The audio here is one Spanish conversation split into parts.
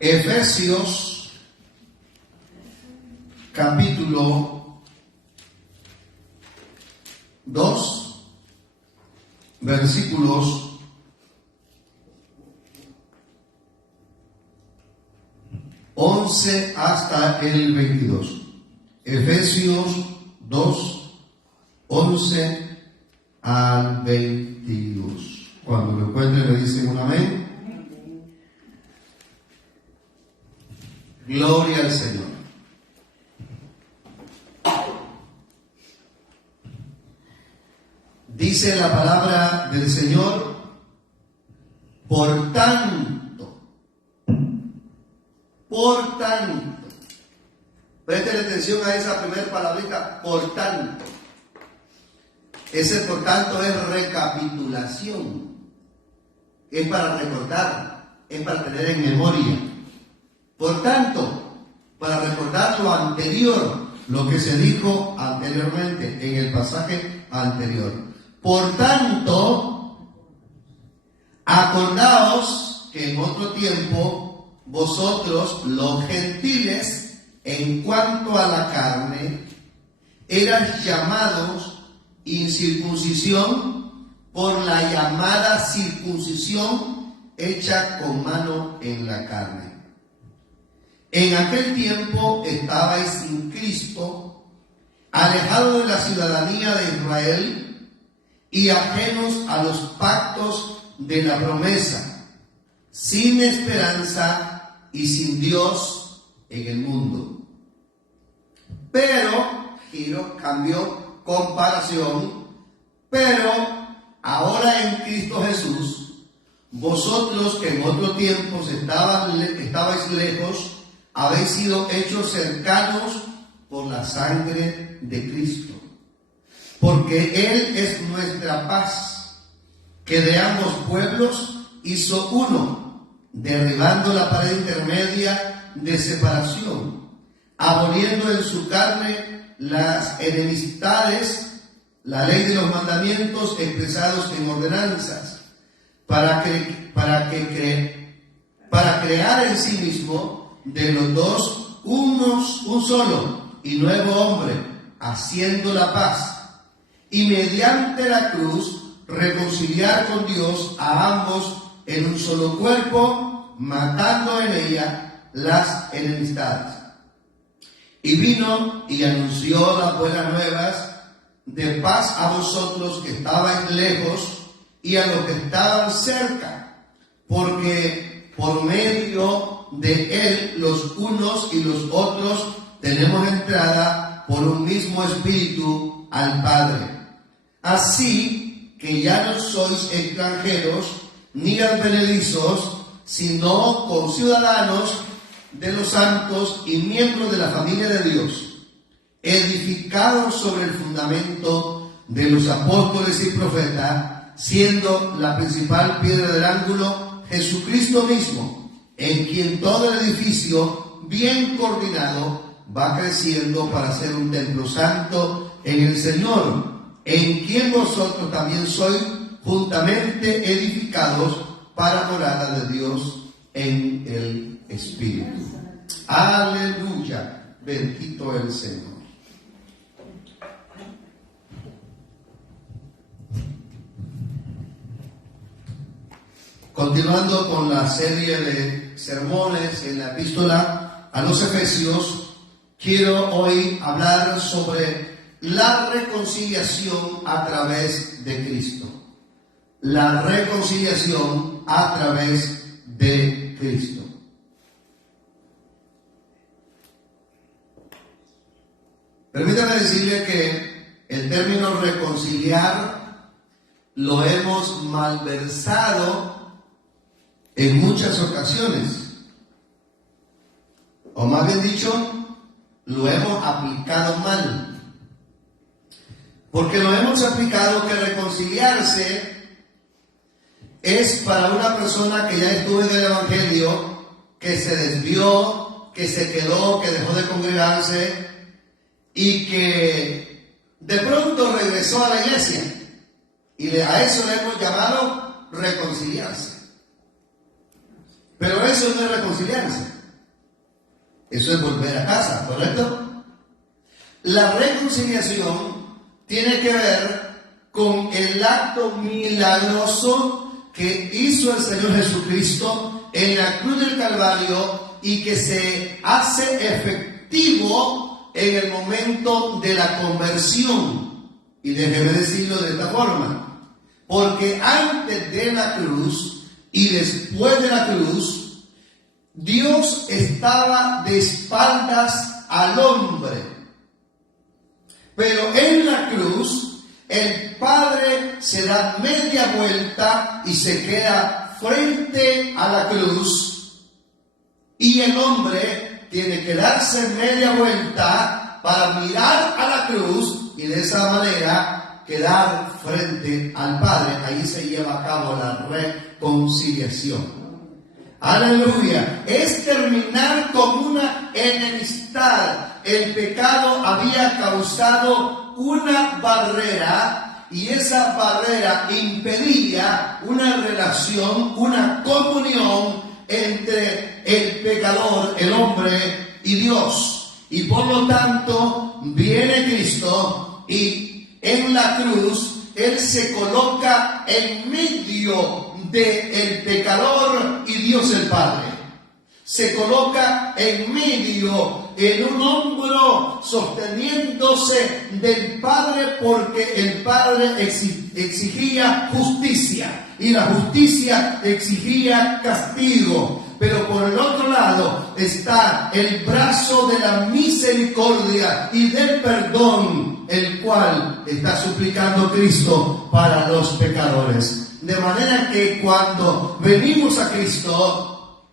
Efesios capítulo 2, versículos 11 hasta el 22. Efesios 2, 11 al 22. Cuando lo encuentren me dicen un amén. Gloria al Señor. Dice la palabra del Señor: por tanto, presten atención a esa primera palabrita, por tanto. Ese por tanto es recapitulación, es para recordar, es para tener en memoria. Por tanto, para recordar lo anterior, lo que se dijo anteriormente en el pasaje anterior. Por tanto, acordaos que en otro tiempo vosotros, los gentiles, en cuanto a la carne, eran llamados incircuncisión por la llamada circuncisión hecha con mano en la carne. En aquel tiempo estabais sin Cristo, alejados de la ciudadanía de Israel y ajenos a los pactos de la promesa, sin esperanza y sin Dios en el mundo. Pero, cambio, comparación, pero ahora en Cristo Jesús, vosotros que en otro tiempo estabais lejos, habéis sido hechos cercanos por la sangre de Cristo, porque Él es nuestra paz, que de ambos pueblos hizo uno, derribando la pared intermedia de separación, aboliendo en su carne las enemistades, la ley de los mandamientos expresados en ordenanzas, para crear en sí mismo de los dos un solo y nuevo hombre, haciendo la paz, y mediante la cruz reconciliar con Dios a ambos en un solo cuerpo, matando en ella las enemistades. Y vino y anunció las buenas nuevas de paz a vosotros que estabais lejos y a los que estaban cerca, porque por medio de Él los unos y los otros tenemos entrada por un mismo espíritu al Padre. Así que ya no sois extranjeros ni advenedizos, sino conciudadanos de los santos y miembros de la familia de Dios, edificados sobre el fundamento de los apóstoles y profetas, siendo la principal piedra del ángulo Jesucristo mismo, en quien todo el edificio, bien coordinado, va creciendo para ser un templo santo en el Señor, en quien vosotros también sois juntamente edificados para morada de Dios en el Espíritu. Aleluya, bendito el Señor. Continuando con la serie de sermones en la epístola a los Efesios, quiero hoy hablar sobre la reconciliación a través de Cristo. La reconciliación a través de Cristo. Permítame decirle que el término reconciliar lo hemos malversado en muchas ocasiones, o más bien dicho, lo hemos aplicado mal, porque lo hemos aplicado que reconciliarse es para una persona que ya estuvo en el Evangelio, que se desvió, que se quedó, que dejó de congregarse y que de pronto regresó a la iglesia, y a eso le hemos llamado reconciliarse. Pero es eso no es reconciliarse. Eso es volver a casa, ¿correcto? La reconciliación tiene que ver con el acto milagroso que hizo el Señor Jesucristo en la cruz del Calvario y que se hace efectivo en el momento de la conversión. Y déjeme decirlo de esta forma, porque antes de la cruz y después de la cruz, Dios estaba de espaldas al hombre. Pero en la cruz, el Padre se da media vuelta y se queda frente a la cruz. Y el hombre tiene que darse media vuelta para mirar a la cruz y de esa manera quedar frente al Padre. Ahí se lleva a cabo la reconciliación. Aleluya. Es terminar con una enemistad. El pecado había causado una barrera y esa barrera impedía una relación, una comunión entre el pecador, el hombre y Dios. Y por lo tanto viene Cristo y en la cruz Él se coloca en medio del pecador y Dios el Padre. Se coloca en medio, en un hombro, sosteniéndose del Padre, porque el Padre exigía justicia y la justicia exigía castigo. Pero por el otro lado está el brazo de la misericordia y del perdón, el cual está suplicando Cristo para los pecadores. De manera que cuando venimos a Cristo,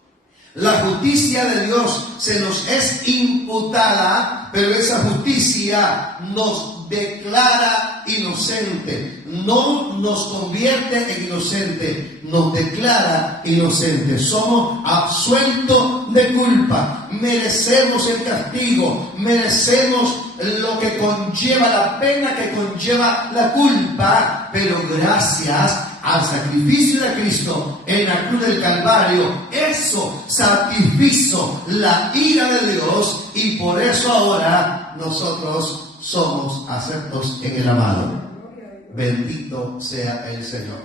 la justicia de Dios se nos es imputada, pero esa justicia nos declara inocente. No nos convierte en inocente, nos declara inocente. Somos absueltos de culpa, merecemos el castigo, merecemos lo que conlleva la pena, que conlleva la culpa, pero gracias al sacrificio de Cristo en la cruz del Calvario, eso satisfizo la ira de Dios y por eso ahora nosotros somos aceptos en el amado. Bendito sea el Señor.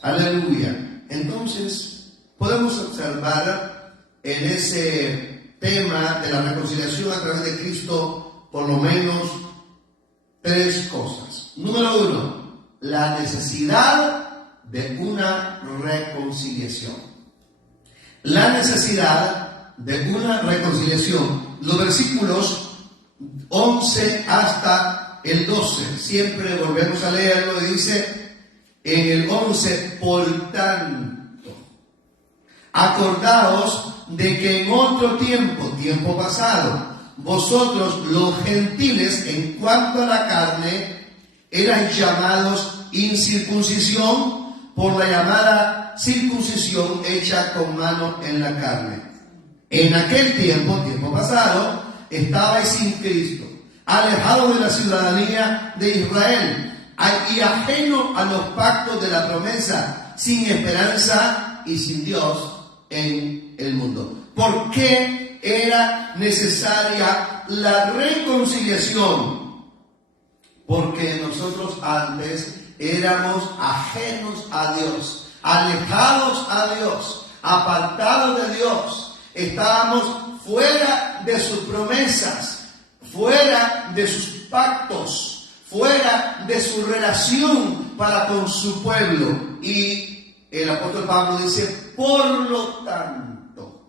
Aleluya. Entonces, podemos observar en ese tema de la reconciliación a través de Cristo por lo menos tres cosas. Número uno, la necesidad de una reconciliación. La necesidad de una reconciliación. Los versículos 11 hasta el 12, siempre volvemos a leerlo, y dice en el 11, por tanto, acordaos de que en otro tiempo pasado, vosotros los gentiles, en cuanto a la carne, eran llamados incircuncisión por la llamada circuncisión hecha con mano en la carne. En aquel tiempo pasado, estabais sin Cristo, alejados de la ciudadanía de Israel y ajeno a los pactos de la promesa, sin esperanza y sin Dios en el mundo. ¿Por qué era necesaria la reconciliación? Porque nosotros antes éramos ajenos a Dios, alejados a Dios, apartados de Dios. Estábamos fuera de sus promesas, fuera de sus pactos, fuera de su relación para con su pueblo. Y el apóstol Pablo dice, por lo tanto,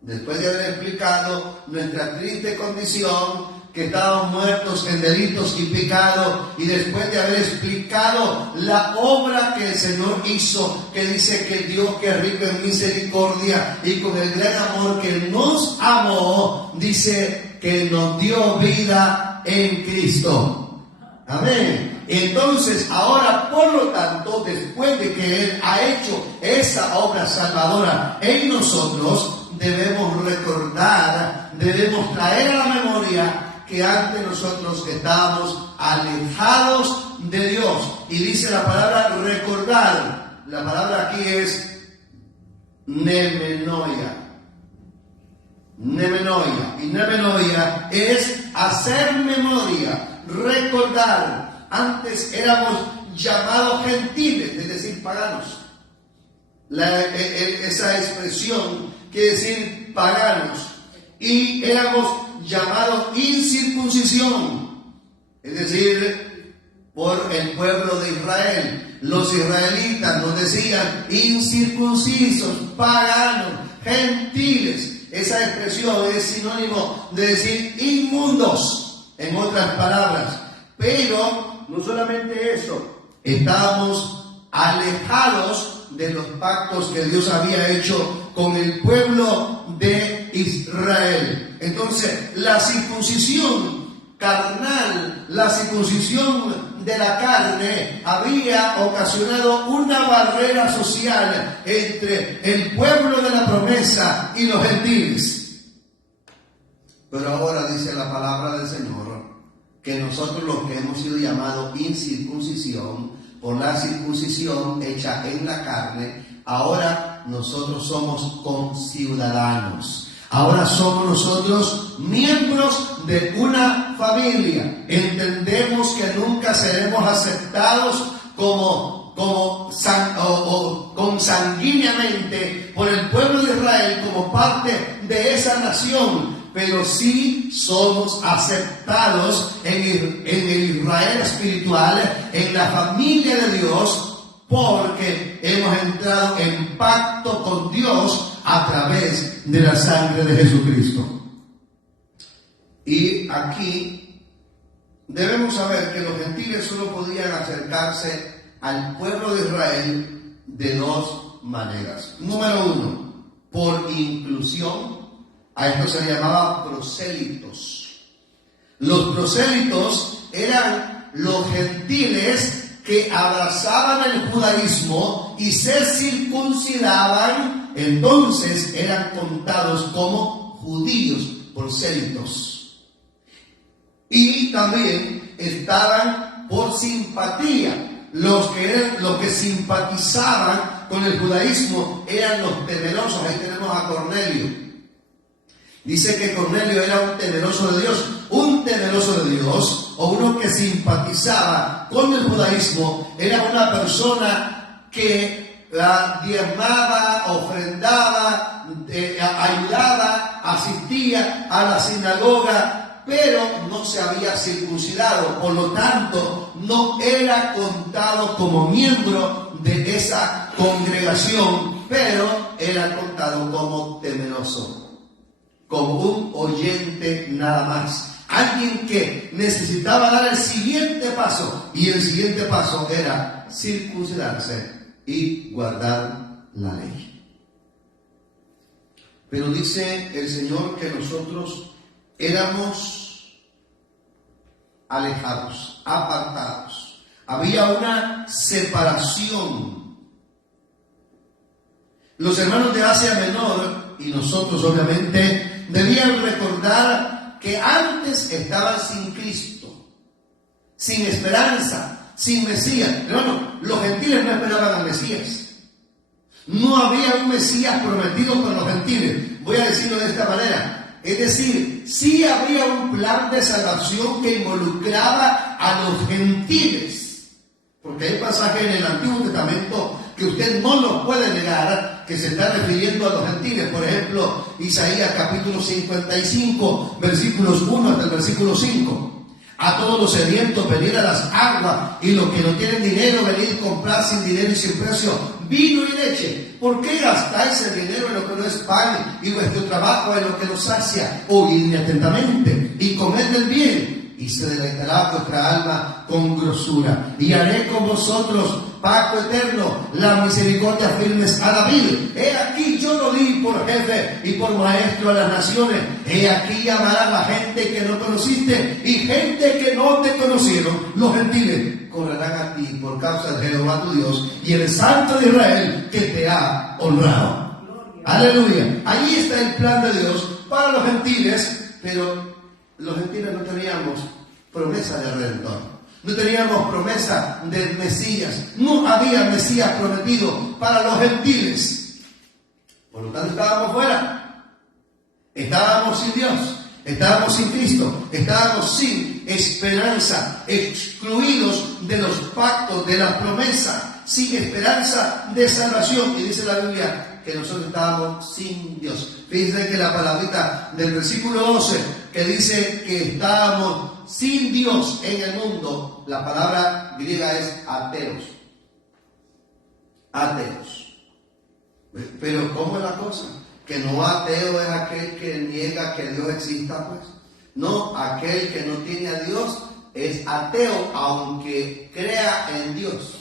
después de haber explicado nuestra triste condición, que estábamos muertos en delitos y pecados, y después de haber explicado la obra que el Señor hizo, que dice que Dios, que es rico en misericordia y con el gran amor que nos amó, dice que nos dio vida en Cristo. Amén. Entonces, ahora, por lo tanto, después de que Él ha hecho esa obra salvadora en nosotros, debemos recordar, debemos traer a la memoria que antes nosotros estábamos alejados de Dios. Y dice la palabra recordar. La palabra aquí es nemenoia. Nemenoia. Y nemenoia es hacer memoria, recordar. Antes éramos llamados gentiles, es decir, paganos. Esa expresión quiere decir paganos. Y éramos llamados incircuncisión, es decir, por el pueblo de Israel. Los israelitas nos decían incircuncisos, paganos, gentiles. Esa expresión es sinónimo de decir inmundos, en otras palabras. Pero no solamente eso, estábamos alejados de los pactos que Dios había hecho con el pueblo de Israel. Entonces, la circuncisión carnal, la circuncisión de la carne, había ocasionado una barrera social entre el pueblo de la promesa y los gentiles. Pero ahora dice la palabra del Señor que nosotros, los que hemos sido llamados incircuncisión por la circuncisión hecha en la carne, ahora nosotros somos conciudadanos. Ahora somos nosotros miembros de una familia. Entendemos que nunca seremos aceptados consanguíneamente por el pueblo de Israel como parte de esa nación, pero sí somos aceptados en el Israel espiritual, en la familia de Dios, porque hemos entrado en pacto con Dios a través de la sangre de Jesucristo. Y aquí debemos saber que los gentiles solo podían acercarse al pueblo de Israel de dos maneras. Número uno, por inclusión. A esto se le llamaba prosélitos. Los prosélitos eran los gentiles que abrazaban el judaísmo y se circuncidaban. Entonces eran contados como judíos, prosélitos. Y también estaban por simpatía. Los que simpatizaban con el judaísmo eran los temerosos. Ahí tenemos a Cornelio. Dice que Cornelio era un temeroso de Dios. Un temeroso de Dios, o uno que simpatizaba con el judaísmo, era una persona que diezmaba, ofrendaba, ayudaba, asistía a la sinagoga, pero no se había circuncidado. Por lo tanto, no era contado como miembro de esa congregación, pero era contado como temeroso, como un oyente nada más. Alguien que necesitaba dar el siguiente paso, y el siguiente paso era circuncidarse y guardar la ley. Pero dice el Señor que nosotros éramos alejados, apartados. Había una separación. Los hermanos de Asia Menor y nosotros obviamente debían recordar que antes estaban sin Cristo, sin esperanza, sin Mesías. Hermano, los gentiles no esperaban al Mesías. No había un Mesías prometido para los gentiles. Voy a decirlo de esta manera. Es decir, sí había un plan de salvación que involucraba a los gentiles. Porque hay pasajes en el Antiguo Testamento que usted no los puede negar, que se está refiriendo a los gentiles. Por ejemplo, Isaías capítulo 55, versículos 1 hasta el versículo 5. A todos los sedientos venid a las aguas, y los que no tienen dinero venid a comprar sin dinero y sin precio vino y leche. ¿Por qué gastáis el dinero en lo que no es pan, y vuestro trabajo en lo que no sacia? Oídme atentamente y comed del bien, y se deleitará vuestra alma con grosura. Y haré con vosotros pacto eterno, la misericordia firmes a David. He aquí yo lo di por jefe y por maestro a las naciones. He aquí llamará a la gente que no conociste y gente que no te conocieron. Los gentiles correrán a ti por causa de Jehová tu Dios y el Santo de Israel que te ha honrado. Aleluya. Ahí está el plan de Dios para los gentiles, pero los gentiles no teníamos promesa de redentor. No teníamos promesa del Mesías. No había Mesías prometido para los gentiles. Por lo tanto, estábamos fuera. Estábamos sin Dios. Estábamos sin Cristo. Estábamos sin esperanza. Excluidos de los pactos, de la promesa. Sin esperanza de salvación. Y dice la Biblia que nosotros estábamos sin Dios. Fíjense que la palabrita del versículo 12 que dice que estábamos sin Dios en el mundo, la palabra griega es ateos. Ateos. Pero ¿cómo es la cosa? Que no ateo es aquel que niega que Dios exista, pues. No, aquel que no tiene a Dios es ateo, aunque crea en Dios.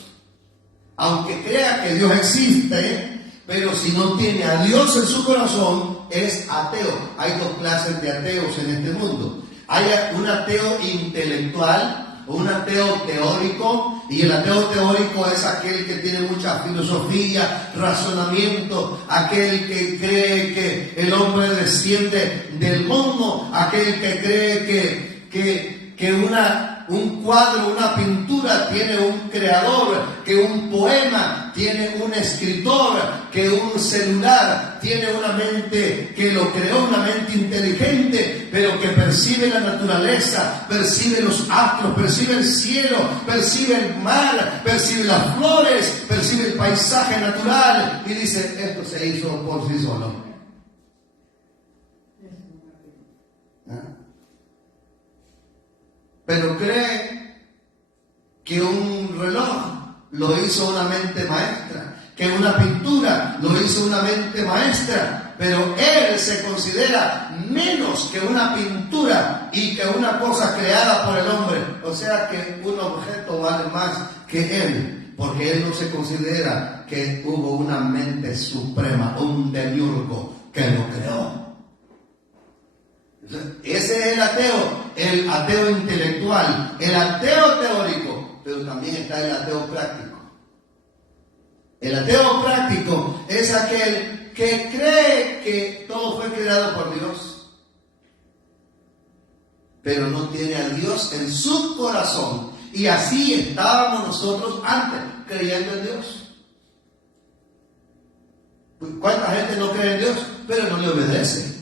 Aunque crea que Dios existe, pero si no tiene a Dios en su corazón, es ateo. Hay dos clases de ateos en este mundo. Hay un ateo intelectual, un ateo teórico, y el ateo teórico es aquel que tiene mucha filosofía, razonamiento, aquel que cree que el hombre desciende del mundo, aquel que cree que un cuadro, una pintura tiene un creador, que un poema tiene un escritor, que un celular tiene una mente que lo creó, una mente inteligente, pero que percibe la naturaleza, percibe los astros, percibe el cielo, percibe el mar, percibe las flores, percibe el paisaje natural y dice, esto se hizo por sí solo. Pero cree que un reloj lo hizo una mente maestra, que una pintura lo hizo una mente maestra, pero él se considera menos que una pintura y que una cosa creada por el hombre. O sea que un objeto vale más que él, porque él no se considera que hubo una mente suprema, un demiurgo que lo creó. Ese es el ateo intelectual, el ateo teórico, pero también está el ateo práctico. El ateo práctico es aquel que cree que todo fue creado por Dios, pero no tiene a Dios en su corazón. Y así estábamos nosotros antes, creyendo en Dios. ¿Cuánta gente no cree en Dios, pero no le obedece?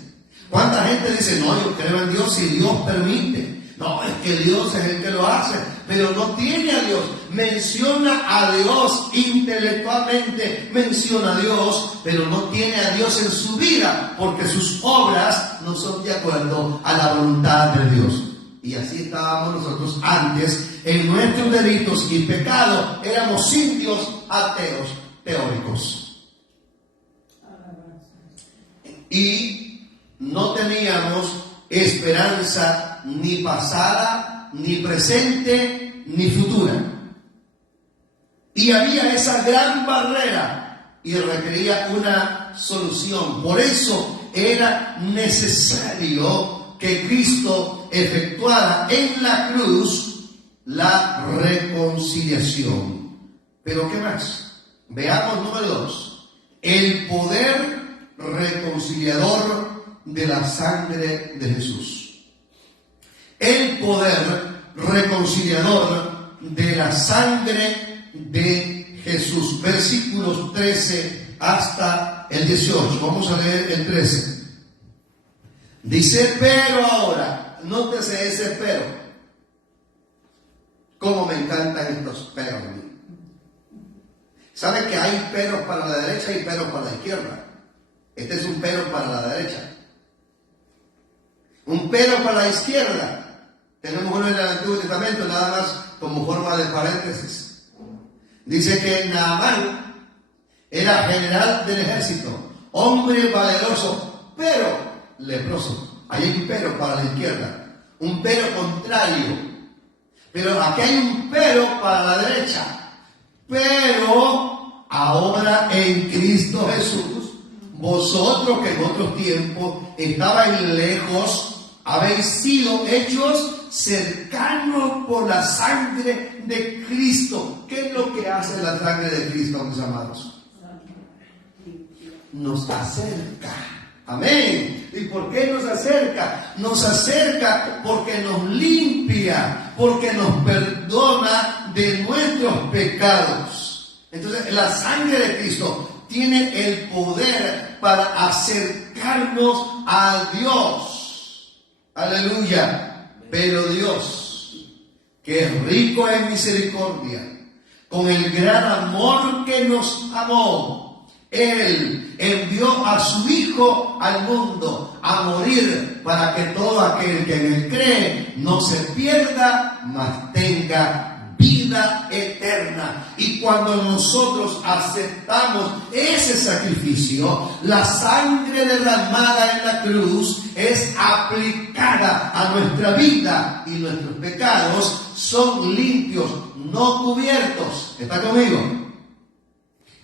¿Cuánta gente dice, no, yo creo en Dios si Dios permite? No, es que Dios es el que lo hace, pero no tiene a Dios. Menciona a Dios intelectualmente, menciona a Dios, pero no tiene a Dios en su vida, porque sus obras no son de acuerdo a la voluntad de Dios. Y así estábamos nosotros antes, en nuestros delitos y pecados, éramos indios ateos teóricos. Y no teníamos esperanza ni pasada, ni presente, ni futura. Y había esa gran barrera y requería una solución. Por eso era necesario que Cristo efectuara en la cruz la reconciliación. Pero ¿qué más? Veamos número 2. El poder reconciliador de la sangre de Jesús. El poder reconciliador de la sangre de Jesús. Versículos 13 hasta el 18. Vamos a leer el 13. Dice, pero ahora, nótese ese pero. Cómo me encantan estos peros. ¿Sabe que hay peros para la derecha y peros para la izquierda? Este es un pero para la derecha. Un pero para la izquierda. Tenemos uno en el Antiguo Testamento, nada más como forma de paréntesis. Dice que Naamán era general del ejército, hombre valeroso, pero leproso. Hay un pero para la izquierda, un pero contrario. Pero aquí hay un pero para la derecha. Pero ahora en Cristo Jesús, vosotros que en otros tiempos estabais lejos, habéis sido hechos cercanos por la sangre de Cristo. ¿Qué es lo que hace la sangre de Cristo, mis amados? Nos acerca. Amén. ¿Y por qué nos acerca? Nos acerca porque nos limpia, porque nos perdona de nuestros pecados. Entonces, la sangre de Cristo tiene el poder para acercarnos a Dios. Aleluya. Pero Dios, que es rico en misericordia, con el gran amor que nos amó, Él envió a su Hijo al mundo a morir para que todo aquel que en Él cree no se pierda, mas tenga vida eterna. Y cuando nosotros aceptamos ese sacrificio, la sangre derramada en la cruz es aplicada a nuestra vida y nuestros pecados son limpios, no cubiertos. ¿Está conmigo?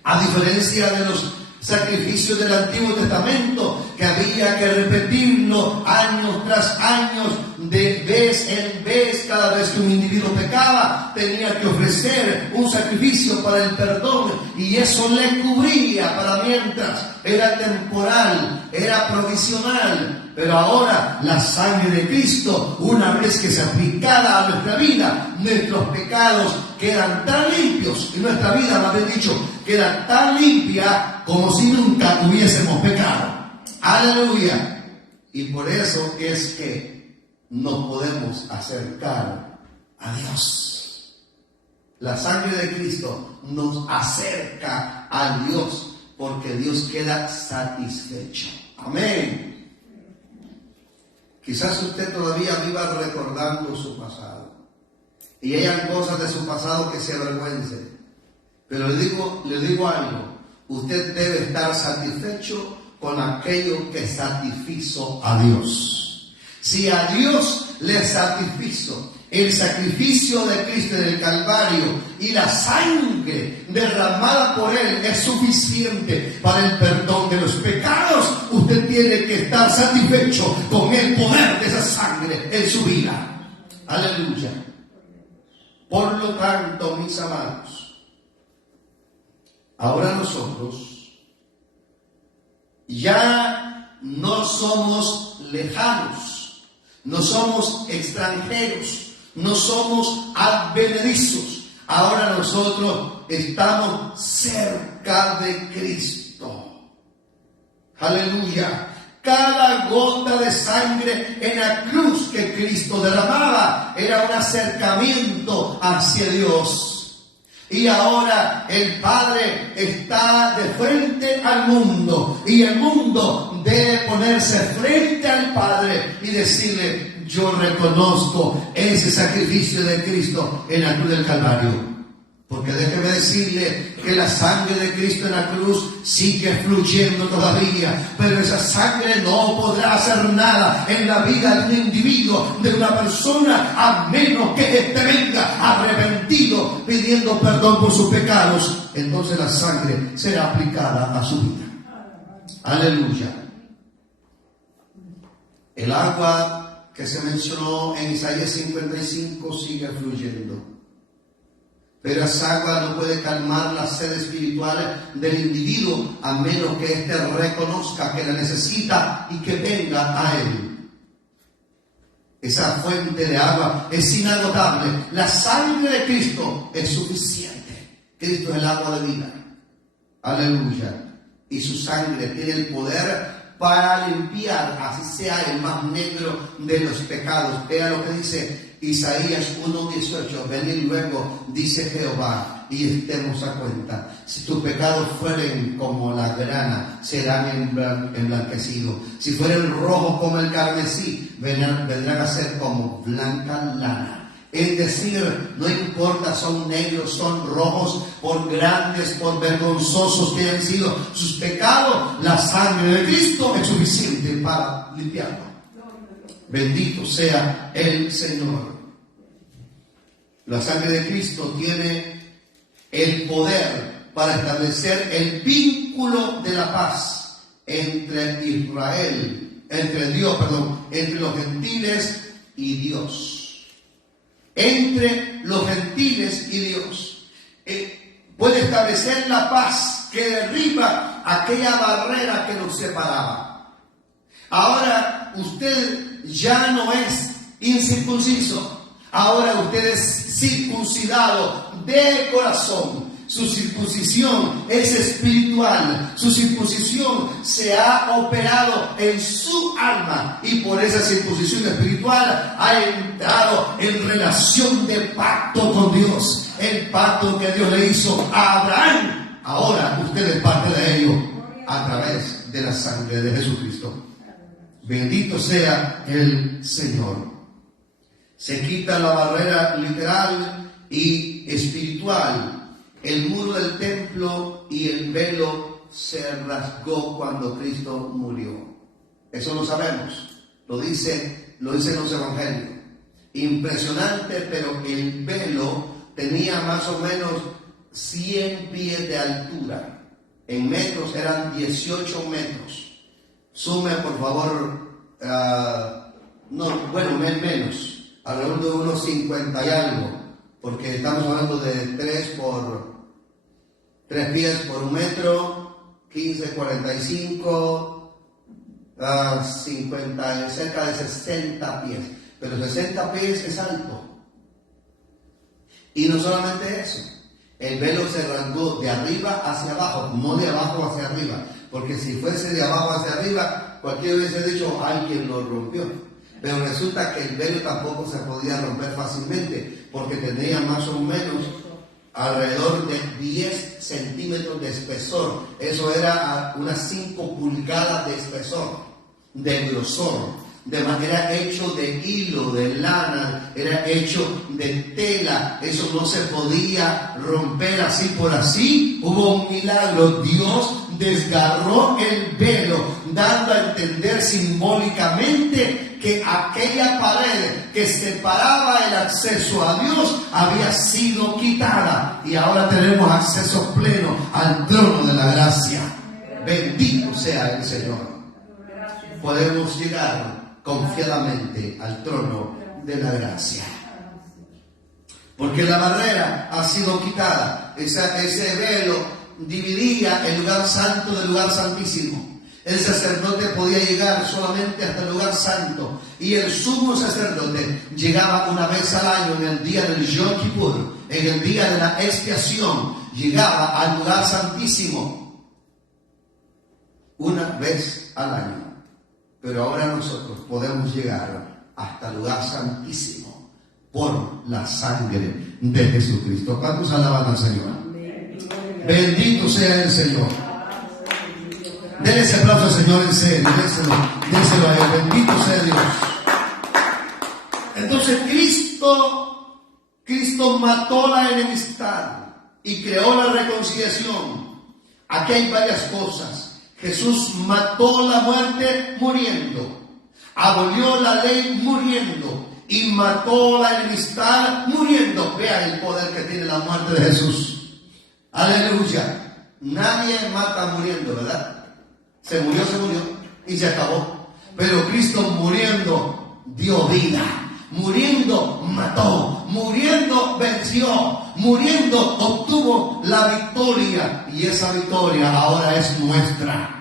A diferencia de los sacrificios del Antiguo Testamento, que había que repetirlo años tras años, de vez en vez, cada vez que un individuo pecaba, tenía que ofrecer un sacrificio para el perdón, y eso le cubría para mientras. Era temporal, era provisional. Pero ahora la sangre de Cristo, una vez que se aplicara a nuestra vida, nuestros pecados quedan tan limpios, y nuestra vida, más bien dicho, queda tan limpia como si nunca hubiésemos pecado. Aleluya. Y por eso es que nos podemos acercar a Dios. La sangre de Cristo nos acerca a Dios, porque Dios queda satisfecho. Amén. Quizás usted todavía viva recordando su pasado, y hayan cosas de su pasado que se avergüence. Pero le digo algo: usted debe estar satisfecho con aquello que satisfizo a Dios. Si a Dios le satisfizo el sacrificio de Cristo en el Calvario, y la sangre derramada por Él es suficiente para el perdón de los pecados, usted tiene que estar satisfecho con el poder de esa sangre en su vida. Aleluya. Por lo tanto, mis amados, ahora nosotros ya no somos lejanos, no somos extranjeros, no somos advenedizos. Ahora nosotros estamos cerca de Cristo. Aleluya. Cada gota de sangre en la cruz que Cristo derramaba era un acercamiento hacia Dios. Y ahora el Padre está de frente al mundo, y el mundo debe ponerse frente al Padre y decirle: yo reconozco ese sacrificio de Cristo en la cruz del Calvario. Porque déjeme decirle que la sangre de Cristo en la cruz sigue fluyendo todavía, pero esa sangre no podrá hacer nada en la vida de un individuo, de una persona, a menos que éste venga arrepentido, pidiendo perdón por sus pecados. Entonces la sangre será aplicada a su vida. Aleluya. El agua que se mencionó en Isaías 55 sigue fluyendo. Pero esa agua no puede calmar la sed espiritual del individuo, a menos que éste reconozca que la necesita y que venga a Él. Esa fuente de agua es inagotable. La sangre de Cristo es suficiente. Cristo es el agua de vida. Aleluya. Y su sangre tiene el poder para limpiar, así sea el más negro de los pecados. Vea lo que dice Isaías 1:18. Venid luego, dice Jehová, y estemos a cuenta. Si tus pecados fueren como la grana, serán emblanquecidos. Si fueren rojos como el carmesí, vendrán a ser como blanca lana. Es decir, no importa, son negros, son rojos, por grandes, por vergonzosos que hayan sido sus pecados, la sangre de Cristo es suficiente para limpiarlo. Bendito sea el Señor. La sangre de Cristo tiene el poder para establecer el vínculo de la paz entre entre los gentiles y Dios. Entre los gentiles y Dios. Puede establecer la paz que derriba aquella barrera que nos separaba. Ahora usted ya no es incircunciso. Ahora usted es circuncidado de corazón. Su circuncisión es espiritual. Su circuncisión se ha operado en su alma y por esa circuncisión espiritual ha entrado en relación de pacto con Dios. El pacto que Dios le hizo a Abraham, ahora usted es parte de ello a través de la sangre de Jesucristo. Bendito sea el Señor. Se quita la barrera literal y espiritual. El muro del templo y el velo se rasgó cuando Cristo murió. Eso lo sabemos. Lo dicen los evangelios. Impresionante, pero el velo tenía más o menos 100 pies de altura. En metros eran 18 metros. Sume, por favor, menos. Alrededor de unos 50 y algo, porque estamos hablando de 3 pies por 1 metro, 15, 45, 50, cerca de 60 pies. Pero 60 pies es alto. Y no solamente eso, el velo se rasgó de arriba hacia abajo, no de abajo hacia arriba, porque si fuese de abajo hacia arriba, cualquiera hubiese dicho, alguien lo rompió. Pero resulta que el velo tampoco se podía romper fácilmente, porque tenía más o menos alrededor de 10 centímetros de espesor. Eso era unas 5 pulgadas de espesor, de grosor. De manera hecho de hilo, de lana, era hecho de tela. Eso no se podía romper así por así. Hubo un milagro. Dios desgarró el velo, dando a entender simbólicamente que aquella pared que separaba el acceso a Dios había sido quitada y ahora tenemos acceso pleno al trono de la gracia. Bendito sea el Señor. Podemos llegar confiadamente al trono de la gracia, porque la barrera ha sido quitada. Ese velo dividía el lugar santo del lugar santísimo. El sacerdote podía llegar solamente hasta el lugar santo y el sumo sacerdote llegaba una vez al año, en el día del Yom Kippur, en el día de la expiación, llegaba al lugar santísimo una vez al año. Pero ahora nosotros podemos llegar hasta el lugar santísimo por la sangre de Jesucristo. ¿Cuántos alaban al Señor? Bendito sea el Señor. Denle ese aplauso al Señor en serio. Déselo a Él. Bendito sea Dios. Entonces Cristo mató la enemistad y creó la reconciliación. Aquí hay varias cosas. Jesús mató la muerte muriendo, abolió la ley muriendo y mató la enemistad muriendo. Vea el poder que tiene la muerte de Jesús. Aleluya. Nadie mata muriendo, ¿verdad? Se murió y se acabó. Pero Cristo muriendo dio vida. Muriendo mató, muriendo venció, muriendo obtuvo la victoria y esa victoria ahora es nuestra.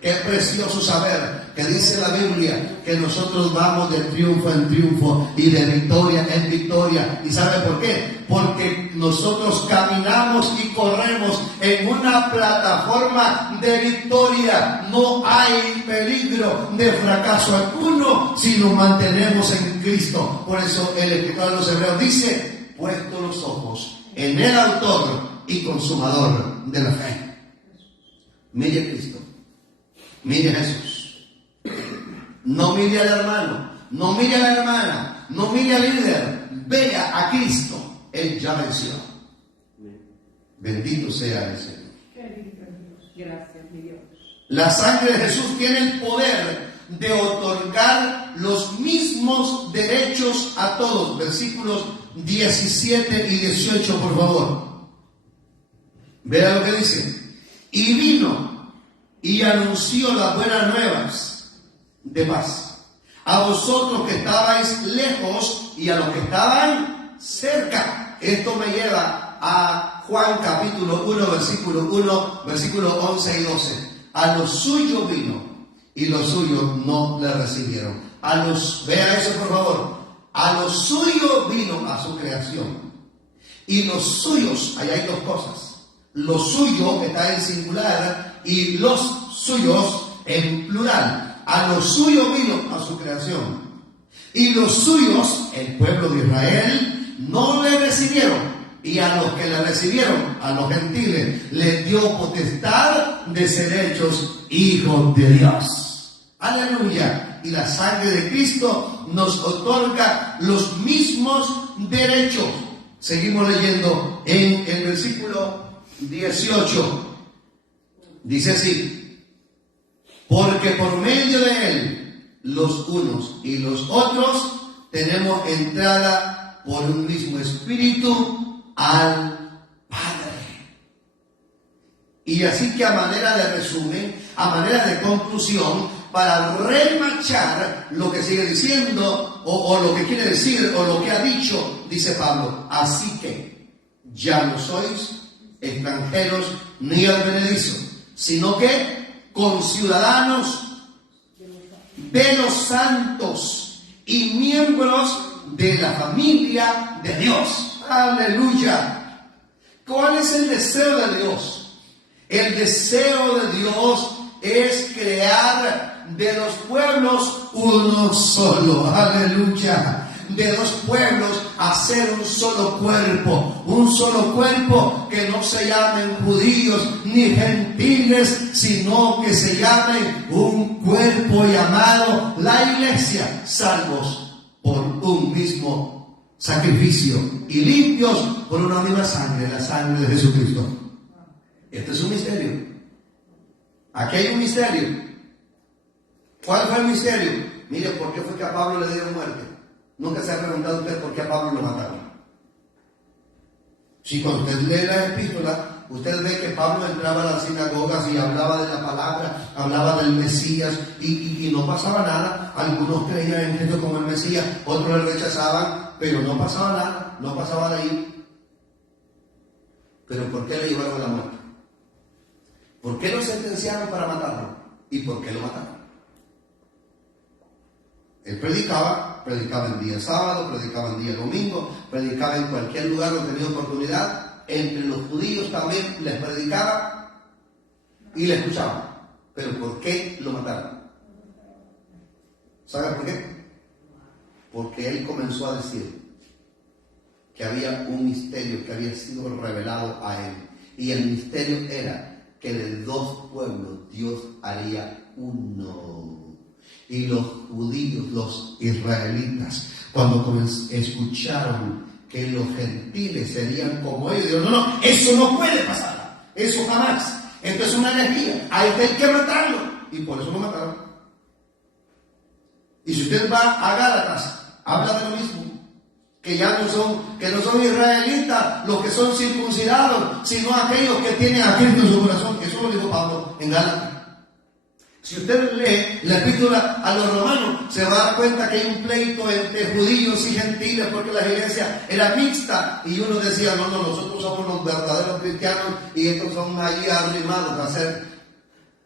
Qué precioso saber que dice la Biblia que nosotros vamos de triunfo en triunfo y de victoria en victoria. ¿Y sabe por qué? Porque nosotros caminamos y corremos en una plataforma de victoria. No hay peligro de fracaso alguno si nos mantenemos en Cristo. Por eso el escritor de los Hebreos dice, puesto los ojos en el autor y consumador de la fe. Mire a Cristo. Mire a Jesús. No mire al hermano, no mire a la hermana, no mire al líder. Vea a Cristo. Él ya venció. Bendito sea el Señor. Gracias, mi Dios. La sangre de Jesús tiene el poder de otorgar los mismos derechos a todos. Versículos 17 y 18, por favor. Vea lo que dice. Y vino y anunció las buenas nuevas de paz a vosotros que estabais lejos y a los que estaban cerca. Esto me lleva a Juan capítulo 1, versículo 11 y 12. A los suyos vino y los suyos no le recibieron. Vea eso por favor. A los suyos vino, a su creación. Y los suyos, ahí hay dos cosas. Lo suyo está en singular y los suyos en plural. A lo suyo vino, a su creación. Y los suyos, el pueblo de Israel, no le recibieron. Y a los que le recibieron, a los gentiles, les dio potestad de ser hechos hijos de Dios. Aleluya. Y la sangre de Cristo nos otorga los mismos derechos. Seguimos leyendo en el versículo 18. Dice así: porque por medio de él, los unos y los otros, tenemos entrada por un mismo espíritu al Padre. Y así que a manera de resumen, a manera de conclusión, para remachar lo que sigue diciendo, o lo que quiere decir, o lo que ha dicho, dice Pablo: así que ya no sois extranjeros ni advenedizos, sino que conciudadanos de los santos y miembros de la familia de Dios. Aleluya. ¿Cuál es el deseo de Dios? El deseo de Dios es crear de los pueblos uno solo. Aleluya. De dos pueblos hacer un solo cuerpo que no se llamen judíos ni gentiles, sino que se llamen un cuerpo llamado la iglesia, salvos por un mismo sacrificio y limpios por una misma sangre, la sangre de Jesucristo. Este es un misterio. Aquí hay un misterio. ¿Cuál fue el misterio? Mire, ¿por qué fue que a Pablo le dieron muerte? ¿Nunca se ha preguntado usted por qué a Pablo lo mataron? Si cuando usted lee la epístola, usted ve que Pablo entraba a las sinagogas y hablaba de la palabra, hablaba del Mesías y no pasaba nada. Algunos creían en Cristo como el Mesías, otros le rechazaban, pero no pasaba nada, no pasaba de ahí. Pero ¿por qué le llevaron a la muerte? ¿Por qué lo sentenciaron para matarlo? ¿Y por qué lo mataron? Él predicaba en día sábado, predicaba en día domingo, predicaba en cualquier lugar donde tenía oportunidad. Entre los judíos también les predicaba y le escuchaban. Pero ¿por qué lo mataron? ¿Sabe por qué? Porque él comenzó a decir que había un misterio que había sido revelado a él. Y el misterio era que de dos pueblos Dios haría uno. Y los judíos, los israelitas, cuando escucharon que los gentiles serían como ellos, dijeron: no, eso no puede pasar, eso jamás, esto es una herejía, a este hay que matarlo. Y por eso lo mataron. Y si usted va a Gálatas, habla de lo mismo, que no son israelitas los que son circuncidados, sino aquellos que tienen a Cristo en su corazón. Eso lo dijo Pablo en Gálatas. Si usted lee la epístola a los romanos, se va a dar cuenta que hay un pleito entre judíos y gentiles, porque la iglesia era mixta, y uno decía: no, nosotros somos los verdaderos cristianos y estos son allí arrimados a hacer.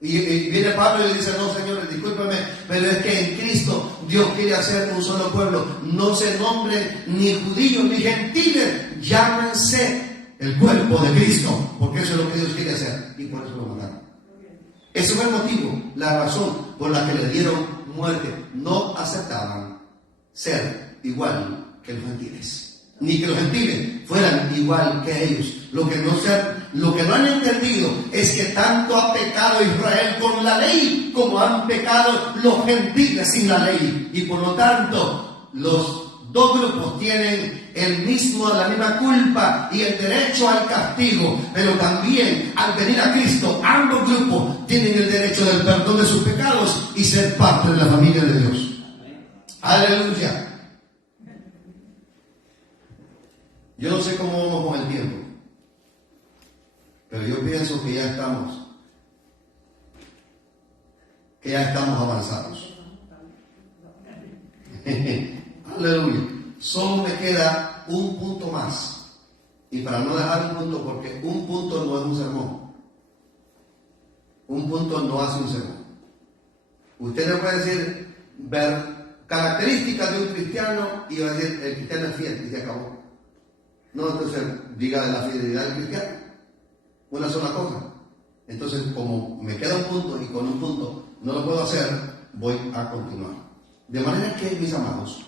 Y viene Pablo y le dice: no, señores, discúlpenme, pero es que en Cristo Dios quiere hacer un solo pueblo. No se nombren ni judíos ni gentiles, llámense el cuerpo de Cristo, porque eso es lo que Dios quiere hacer, y por eso lo mataron. Ese fue el motivo, la razón por la que le dieron muerte. No aceptaban ser igual que los gentiles, ni que los gentiles fueran igual que ellos. Lo que no han entendido es que tanto ha pecado Israel con la ley como han pecado los gentiles sin la ley. Y por lo tanto, los dos grupos tienen la misma culpa y el derecho al castigo, pero también al venir a Cristo, ambos grupos tienen el derecho del perdón de sus pecados y ser parte de la familia de Dios. Aleluya. Yo no sé cómo vamos con el tiempo, pero yo pienso que ya estamos avanzados. Aleluya. Solo me queda un punto más. Y para no dejar un punto, porque un punto no es un sermón. Un punto no hace un sermón. Usted le puede decir, ver características de un cristiano y va a decir: el cristiano es fiel, y se acabó. No, entonces diga de la fidelidad del cristiano. una sola cosa. Entonces, como me queda un punto y con un punto no lo puedo hacer, voy a continuar. De manera que, mis amados,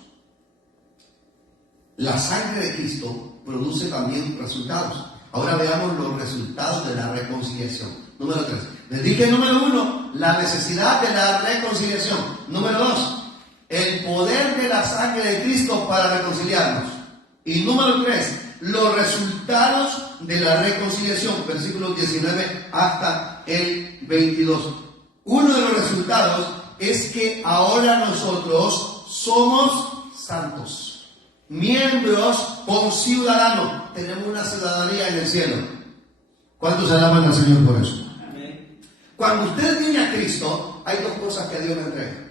la sangre de Cristo produce también resultados. Ahora veamos los resultados de la reconciliación. Número 3. Les dije, número 1, la necesidad de la reconciliación. Número 2, el poder de la sangre de Cristo para reconciliarnos. Y número 3, los resultados de la reconciliación. Versículos 19 hasta el 22. Uno de los resultados es que ahora nosotros somos santos, miembros conciudadanos. Tenemos una ciudadanía en el cielo. ¿Cuántos alaban al Señor por eso? Amén. Cuando usted viene a Cristo, hay dos cosas que Dios le entrega.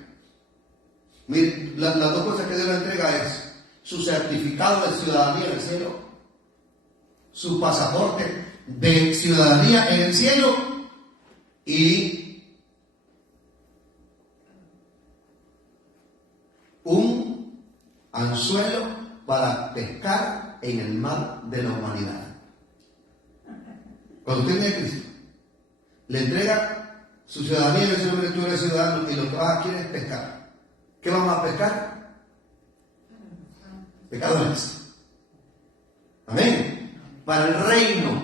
Mire, las dos cosas que Dios le entrega es su certificado de ciudadanía en el cielo, su pasaporte de ciudadanía en el cielo y un anzuelo para pescar en el mar de la humanidad. Cuando usted viene a Cristo, le entrega su ciudadanía en el cielo, que tú eres ciudadano, y lo que vas a querer es pescar. ¿Qué vamos a pescar? Pecadores. Amén. Para el reino.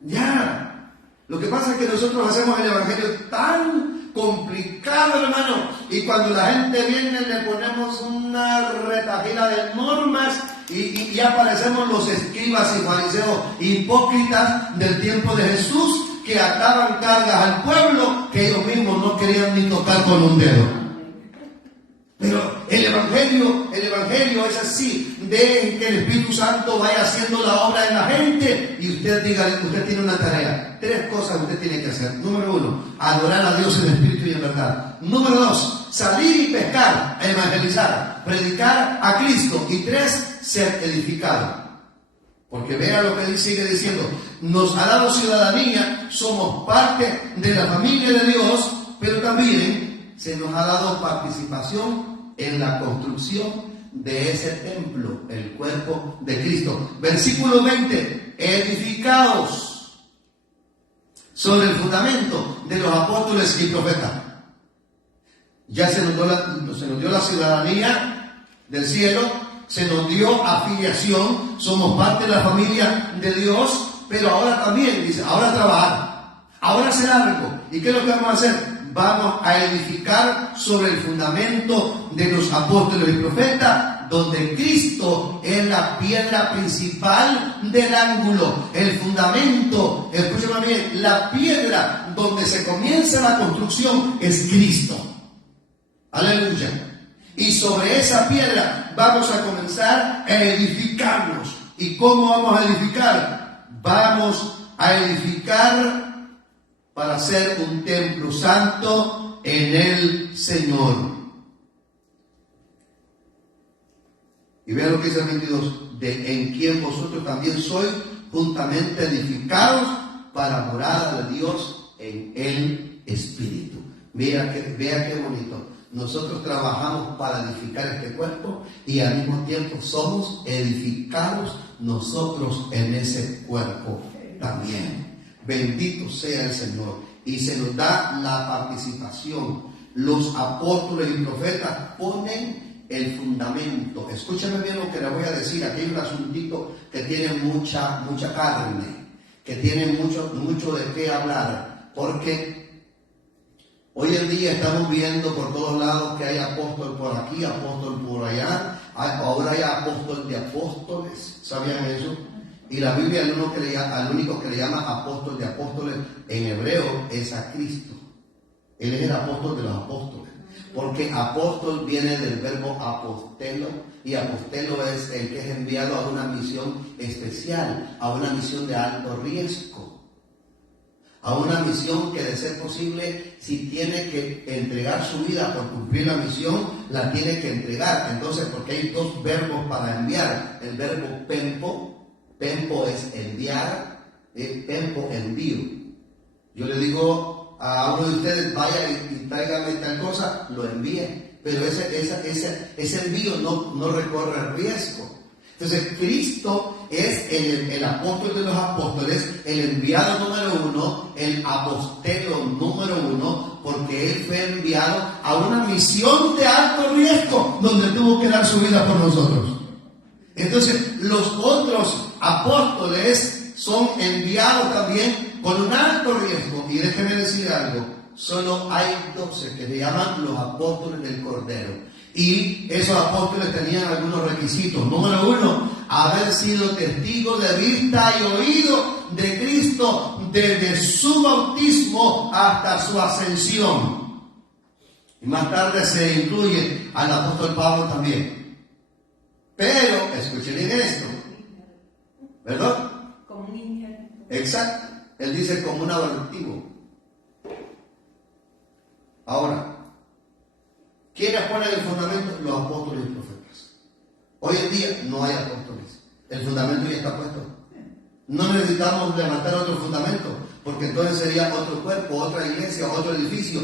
Ya. Lo que pasa es que nosotros hacemos el evangelio tan complicado, hermano, y cuando la gente viene le ponemos una retajila de normas y aparecemos los escribas y fariseos hipócritas del tiempo de Jesús, que ataban cargas al pueblo que ellos mismos no querían ni tocar con un dedo. Pero el evangelio es así. Dejen que el Espíritu Santo vaya haciendo la obra en la gente y usted diga, usted tiene una tarea. 3 cosas usted tiene que hacer. Número 1, adorar a Dios en espíritu y en verdad. Número 2, salir y pescar, evangelizar, predicar a Cristo. Y 3, ser edificado. Porque vea lo que sigue diciendo. Nos ha dado ciudadanía, somos parte de la familia de Dios, pero también se nos ha dado participación en la construcción de ese templo, el cuerpo de Cristo. Versículo 20, edificados sobre el fundamento de los apóstoles y profetas. Ya se nos dio la ciudadanía del cielo, se nos dio afiliación, somos parte de la familia de Dios, pero ahora también, dice, ahora trabajar, ahora hacer algo. ¿Y qué es lo que vamos a hacer? Vamos a edificar sobre el fundamento de los apóstoles y profetas, donde Cristo es la piedra principal del ángulo, el fundamento. Escúchame bien, la piedra donde se comienza la construcción es Cristo. Aleluya. Y sobre esa piedra vamos a comenzar a edificarnos. ¿Y cómo vamos a edificar? Vamos a edificar para ser un templo santo en el Señor. Y vean lo que dice el 22, en quien vosotros también sois juntamente edificados para morada de Dios en el Espíritu. Vea qué bonito. Nosotros trabajamos para edificar este cuerpo y al mismo tiempo somos edificados nosotros en ese cuerpo también. Bendito sea el Señor. Y se nos da la participación. Los apóstoles y profetas ponen el fundamento. Escúchame bien lo que le voy a decir. Aquí hay un asuntito que tiene mucha carne, que tiene mucho de qué hablar. Porque hoy en día estamos viendo por todos lados que hay apóstol por aquí, apóstol por allá. Ahora hay apóstol de apóstoles. ¿Sabían eso? Y la Biblia al único que le llama apóstol de apóstoles en hebreo es a Cristo. Él es el apóstol de los apóstoles. Porque apóstol viene del verbo apostelo, y apostelo es el que es enviado a una misión especial, a una misión de alto riesgo, a una misión que, de ser posible, si tiene que entregar su vida por cumplir la misión, la tiene que entregar. Entonces, porque hay 2 verbos para enviar. El verbo pempo es enviar, tempo, envío. Yo le digo a uno de ustedes, vaya y tráigame tal cosa, lo envíe. Pero ese envío no recorre riesgo. Entonces, Cristo es el apóstol de los apóstoles, el enviado número 1, el apostelo número 1, porque él fue enviado a una misión de alto riesgo, donde tuvo que dar su vida por nosotros. Entonces, los otros apóstoles son enviados también con un alto riesgo. Y déjenme decir algo, solo hay 12 que se llaman los apóstoles del Cordero. Y esos apóstoles tenían algunos requisitos. Número 1, haber sido testigo de vista y oído de Cristo desde su bautismo hasta su ascensión. Y más tarde se incluye al apóstol Pablo también. Pero, escuchen bien esto, ¿verdad? Como un ingenio. Exacto. Él dice como un adoptivo. Ahora, ¿quiénes ponen el fundamento? Los apóstoles y profetas. Hoy en día no hay apóstoles. El fundamento ya está puesto. No necesitamos levantar otro fundamento, porque entonces sería otro cuerpo, otra iglesia, otro edificio.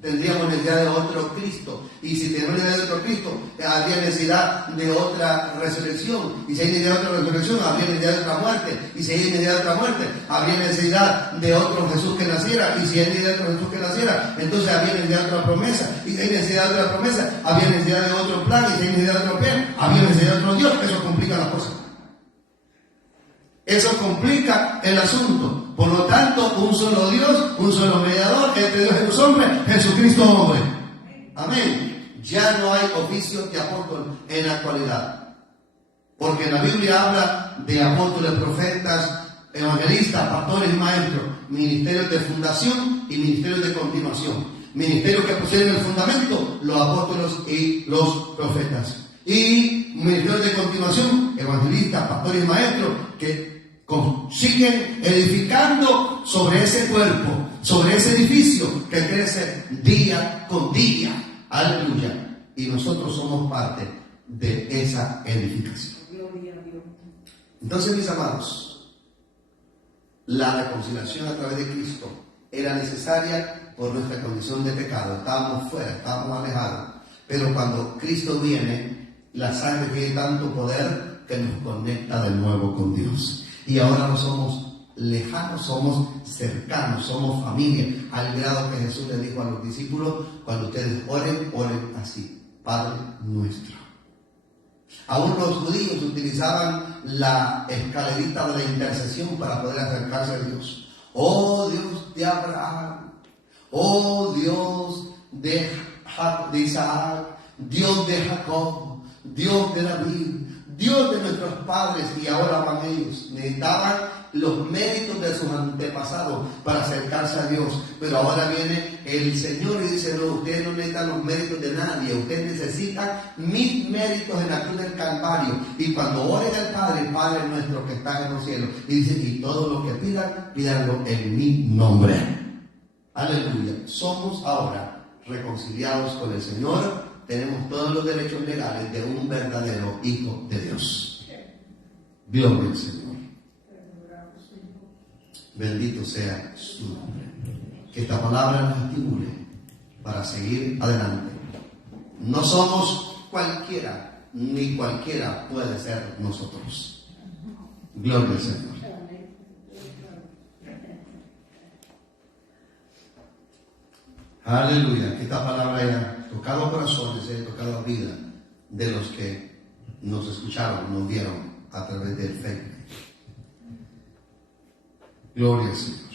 Tendríamos necesidad de otro Cristo. Y si tenemos necesidad de otro Cristo, habría necesidad de otra resurrección. Y si hay necesidad de otra resurrección, habría necesidad de otra muerte. Y si hay necesidad de otra muerte, habría necesidad de otro Jesús que naciera. Y si hay necesidad de otro Jesús que naciera, entonces habría necesidad de otra promesa. Y si hay necesidad de otra promesa, habría necesidad de otro plan. Y si hay necesidad de otro plan, habría necesidad de otro Dios. Eso complica la cosa. Eso complica el asunto. Por lo tanto, un solo Dios, un solo mediador entre Dios y los hombres, Jesucristo hombre. Amén. Ya no hay oficios de apóstol en la actualidad. Porque la Biblia habla de apóstoles, profetas, evangelistas, pastores y maestros, ministerios de fundación y ministerios de continuación. Ministerios que pusieron el fundamento, los apóstoles y los profetas. Y ministerios de continuación, evangelistas, pastores y maestros, que siguen edificando sobre ese cuerpo, sobre ese edificio que crece día con día. Aleluya. Y nosotros somos parte de esa edificación. Gloria a Dios. Entonces, mis amados, la reconciliación a través de Cristo era necesaria por nuestra condición de pecado. Estábamos fuera, estábamos alejados. Pero cuando Cristo viene, la sangre tiene tanto poder que nos conecta de nuevo con Dios. Y ahora no somos lejanos, somos cercanos, somos familia, al grado que Jesús le dijo a los discípulos: cuando ustedes oren, oren así: Padre nuestro. Aún los judíos utilizaban la escalerita de la intercesión para poder acercarse a Dios. Oh Dios de Abraham, oh Dios de Isaac, Dios de Jacob, Dios de David, Dios de nuestros padres. Y ahora van ellos. Necesitaban los méritos de sus antepasados para acercarse a Dios. Pero ahora viene el Señor y dice: no, ustedes no necesitan los méritos de nadie. Ustedes necesitan mis méritos en la cruz del Calvario. Y cuando oren al Padre, Padre nuestro que estás en los cielos, y dice: y todo lo que pidan, pídanlo en mi nombre. Aleluya. Somos ahora reconciliados con el Señor. Tenemos todos los derechos legales de un verdadero hijo de Dios. Gloria al Señor. Bendito sea su nombre. Que esta palabra nos estimule para seguir adelante. No somos cualquiera, ni cualquiera puede ser nosotros. Gloria al Señor. Aleluya. Que esta palabra haya tocado corazones, haya tocado vida de los que nos escucharon, nos vieron a través del Facebook. Gloria al Señor.